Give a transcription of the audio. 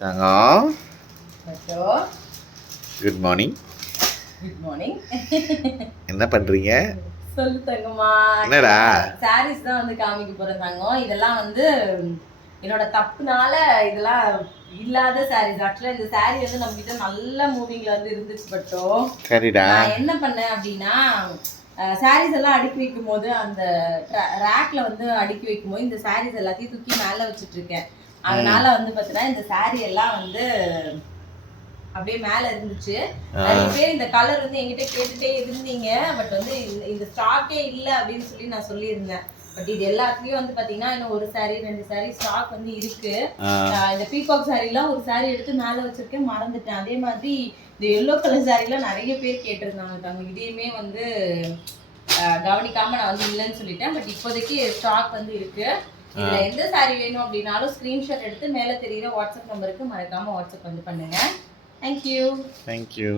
தங்கம் good morning good morning என்ன பண்ணுறீங்க சொல்லு தங்கம்மா. என்னடா? சாரீஸ் தான் வந்து காமிக்க போறேன் தங்கம். இதெல்லாம் வந்து என்னோட தப்புனால இதெல்லாம் இல்லாத சாரீஸ் ஆக்சுவலா இந்த saree வந்து நம்ம கிட்ட நல்ல மூவிங்ல வந்து இருந்துச்சு பட்டோம் சரிடா. நான் என்ன பண்ணேன் அப்படின்னா சாரீஸ் எல்லாம் அடுக்கி வைக்கும் போது அந்த ரேக்ல வந்து அடுக்கி வைக்கும் போது இந்த சாரீஸ் எல்லாத்தையும் தூக்கி மேல வச்சுட்டு இருக்கேன் அதனால வந்து பார்த்தீங்கன்னா இந்த saree எல்லாம் வந்து அப்படியே மேல இருந்துச்சு. பேர் இந்த கலர் வந்து என்கிட்ட கேட்டுட்டே இருந்தீங்க. பட் வந்து இந்த- ஸ்டாக்கே இல்லை அப்படின்னு சொல்லி நான் சொல்லியிருந்தேன். பட் இது எல்லாத்துலயும் வந்து பாத்தீங்கன்னா இன்னும் ஒரு saree ரெண்டு saree ஸ்டாக் வந்து இருக்கு. இந்த பீகாக் சாரிலாம் ஒரு saree எடுத்து மேல வச்சிருக்கேன். மறந்துட்டேன். அதே மாதிரி இந்த எல்லோ கலர் சாரிலாம் நிறைய பேர் கேட்டிருந்தாங்க தாங்க இதையுமே வந்து கவனிக்காம நான் வந்து இல்லைன்னு சொல்லிட்டேன். பட் இப்போதைக்கு ஸ்டாக் வந்து இருக்கு. இதுல எந்த saree வேணும் அப்படின்னாலும் ஸ்கிரீன்ஷாட் எடுத்து மேல தெரியுற வாட்ஸ்அப் நம்பருக்கு மறக்காம வாட்ஸ்அப் வந்து பண்ணுங்க. Thank you thank you